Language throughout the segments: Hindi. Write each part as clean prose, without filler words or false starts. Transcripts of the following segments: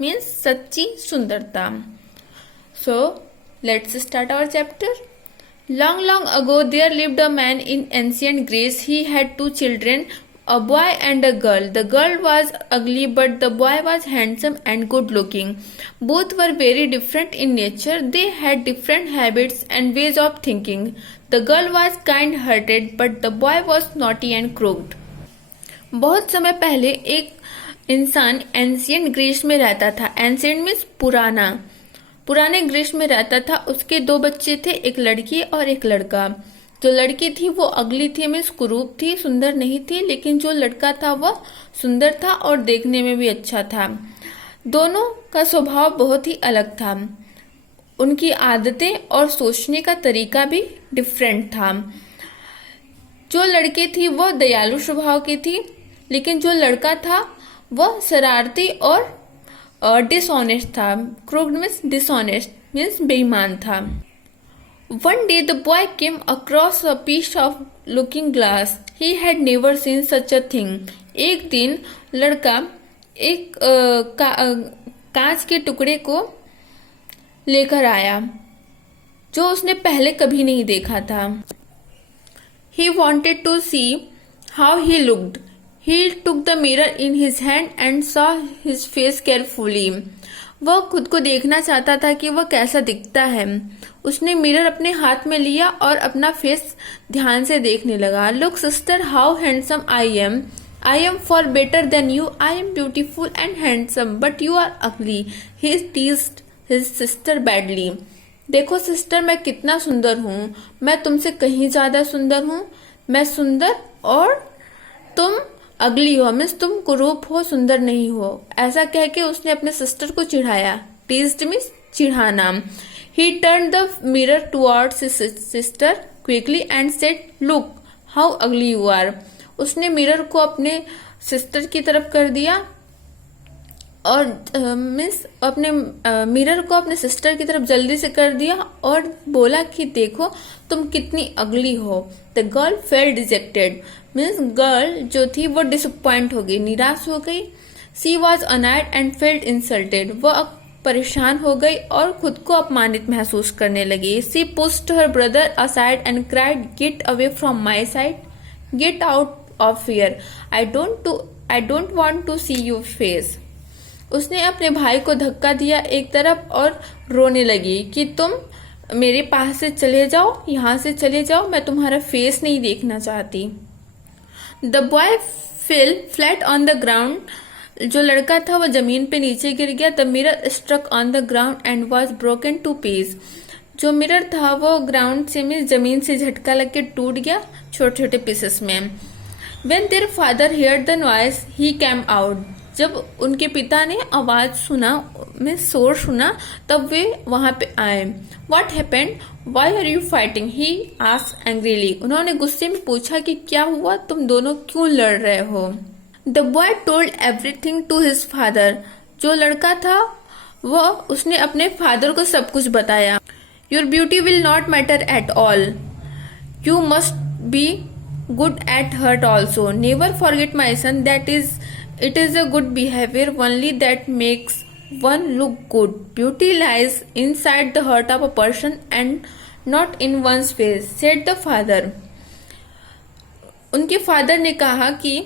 मीन्स सच्ची सुंदरता। So let's start our chapter. Long, long ago, there lived a man in ancient Greece. He had two children, a boy and a girl. The girl was ugly, but the boy was handsome and good looking. Both were very different in nature. They had different habits and ways of thinking. The girl was kind hearted, but the boy was naughty and crooked. बहुत समय पहले एक इंसान एंशियंट ग्रीस में रहता था। एंशियंट मीन्स पुराने ग्रीस में रहता था। उसके दो बच्चे थे, एक लड़की और एक लड़का। जो लड़की थी वो अगली थी, मीन्स कुरूप थी, सुंदर नहीं थी, लेकिन जो लड़का था वह सुंदर था और देखने में भी अच्छा था। दोनों का स्वभाव बहुत ही अलग था। उनकी आदतें और सोचने का तरीका भी डिफरेंट था। जो लड़की थी वह दयालु स्वभाव की थी, लेकिन जो लड़का था वह शरारती और डिसऑनेस्ट था। क्रूक्ड मीन्स डिसऑनेस्ट मीन्स बेईमान था। One day the boy came across a piece of looking glass. He had never seen such a thing. एक दिन लड़का एक कांच के टुकड़े को लेकर आया जो उसने पहले कभी नहीं देखा था। He wanted to see how he looked. He took the mirror in his hand and saw his face carefully. वह खुद को देखना चाहता था कि वह कैसा दिखता है। उसने मिरर अपने हाथ में लिया और अपना फेस ध्यान से देखने लगा। Look sister, how handsome I am. I am far better than you. I am beautiful and handsome, but you are ugly. He teased his sister badly. देखो सिस्टर, मैं कितना सुंदर हूँ। मैं तुमसे कहीं ज्यादा सुंदर हूँ। मैं सुंदर और तुम अगली हो, मीन्स तुम कुरूप हो, सुंदर नहीं हो। ऐसा कह के उसने अपने सिस्टर को चिढ़ाया। टीज्ड मीन्स चिढ़ाना। He turn the mirror towards his sister quickly and said, look how ugly you are. उसने मिरर को अपने सिस्टर की तरफ कर दिया और मिस अपने मिरर को अपने सिस्टर की तरफ जल्दी से कर दिया और बोला कि देखो तुम कितनी अगली हो। The girl fail dejected means girl जो थी वो डिसअपॉइंट हो गई, निराश हो गई। सी वॉज अनाइड एंड फेल्ट इंसल्टेड। वह परेशान हो गई और खुद को अपमानित महसूस करने लगी। She pushed her brother aside and cried, get away from my side, get out of here, I don't want to see your face. उसने अपने भाई को धक्का दिया एक तरफ और रोने लगी कि तुम मेरे पास से चले जाओ, यहाँ से चले जाओ, मैं तुम्हारा फेस नहीं देखना चाहती। The boy fell flat on the ground. जो लड़का था वह जमीन पे नीचे गिर गया। The mirror struck on the ground and was broken to piece. जो मिरर था वो ग्राउंड से मीन्स जमीन से झटका लग के टूट गया छोटे छोटे पीसेस में। When their father heard the noise he came out. जब उनके पिता ने आवाज सुना, में शोर सुना, तब वे वहां पे आए। What happened? Why are you fighting? He asked angrily. उन्होंने गुस्से में पूछा कि क्या हुआ, तुम दोनों क्यों लड़ रहे हो। The boy told everything to his father. जो लड़का था वो उसने अपने फादर को सब कुछ बताया। Your beauty will not matter at all. You must be good at heart also. Never forget my son that it is a good behavior only that makes one look good. Beauty lies inside the heart of a person and not in one's face, said the father. उनके फादर ने कहा कि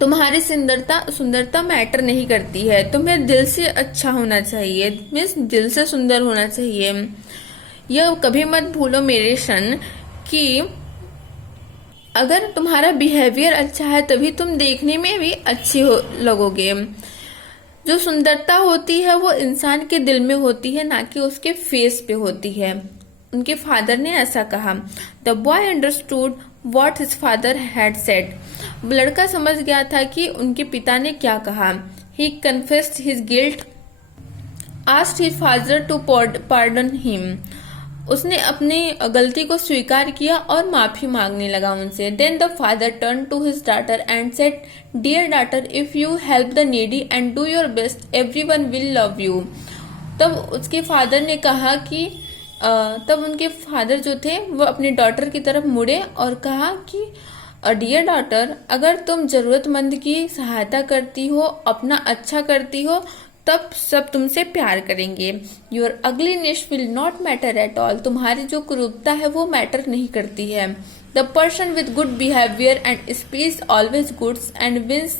तुम्हारी सुंदरता मैटर नहीं करती है, तुम्हें दिल से अच्छा होना चाहिए, मीन्स दिल से सुंदर होना चाहिए। यह कभी मत भूलो मेरे सन कि अगर तुम्हारा बिहेवियर अच्छा है तभी तुम देखने में भी अच्छी लगोगे। जो सुंदरता होती है वो इंसान के दिल में होती है, ना कि उसके फेस पे होती है। उनके फादर ने ऐसा कहा। The boy understood what his father had said. लड़का समझ गया था कि उनके पिता ने क्या कहा। He confessed his guilt, asked his father to pardon him. उसने अपनी गलती को स्वीकार किया और माफी मांगने लगा उनसे। Then the father turn to his daughter and said, dear daughter, if you help the needy and do your best everyone will love you. तब उसके फादर ने कहा कि तब उनके फादर जो थे वो अपनी डॉटर की तरफ मुड़े और कहा कि डियर डॉटर, अगर तुम जरूरतमंद की सहायता करती हो, अपना अच्छा करती हो, तब सब तुमसे प्यार करेंगे। Your ugliness will not matter at all, तुम्हारी जो कुरूपता है वो मैटर नहीं करती है। The person with good behaviour and speech always goods and wins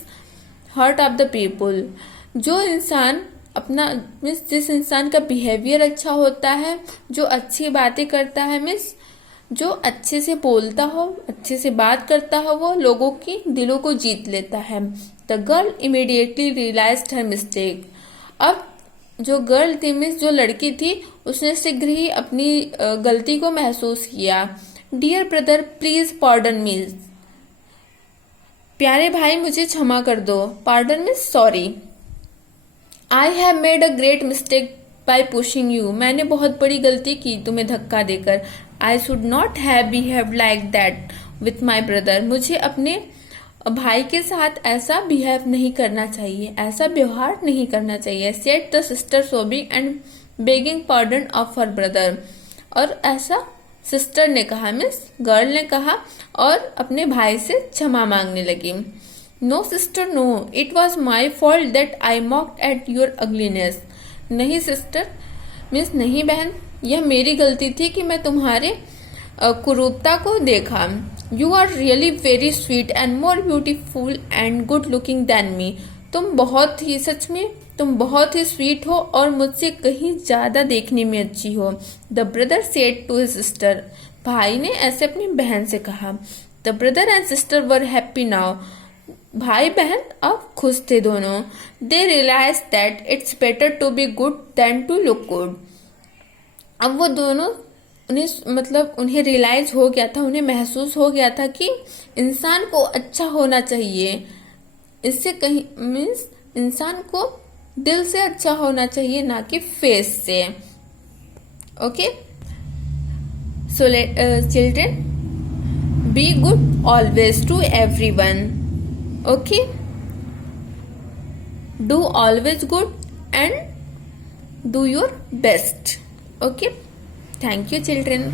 heart of the people, जो इंसान अपना मीन्स जिस इंसान का बिहेवियर अच्छा होता है, जो अच्छी बातें करता है, मीन्स जो अच्छे से बोलता हो, अच्छे से बात करता हो, वो लोगों की दिलों को जीत लेता है। The girl immediately realised her mistake, अब जो गर्ल थी मीन्स जो लड़की थी उसने शीघ्र ही अपनी गलती को महसूस किया। Dear brother please pardon me, प्यारे भाई मुझे क्षमा कर दो। Pardon means sorry. I have made a great mistake by pushing you, मैंने बहुत बड़ी गलती की तुम्हें धक्का देकर। I should not have behaved like that with my brother, मुझे अपने भाई के साथ ऐसा बिहेव नहीं करना चाहिए, ऐसा व्यवहार नहीं करना चाहिए। Said the sister सोबिंग and begging pardon of her brother, और ऐसा सिस्टर ने कहा मीन्स गर्ल ने कहा और अपने भाई से क्षमा मांगने लगी। No sister no, it was my fault that I mocked at your ugliness, नहीं सिस्टर मीन्स नहीं बहन, यह मेरी गलती थी कि मैं तुम्हारे कुरूपता को देखा। You are really very sweet and more beautiful and good looking than me, तुम बहुत ही सच में तुम बहुत ही स्वीट हो और मुझसे कहीं ज्यादा देखने में अच्छी हो। The brother said to his sister, भाई ने ऐसे अपनी बहन से कहा। The brother and sister were happy now, भाई बहन अब खुश थे दोनों। They realize that it's better to be good than to look good, अब वो दोनों उन्हें रियलाइज हो गया था, उन्हें महसूस हो गया था कि इंसान को अच्छा होना चाहिए, इससे कहीं मीन्स इंसान को दिल से अच्छा होना चाहिए ना कि फेस से। Okay, so children be good always to everyone, okay, do always good and do your best. Okay, thank you children.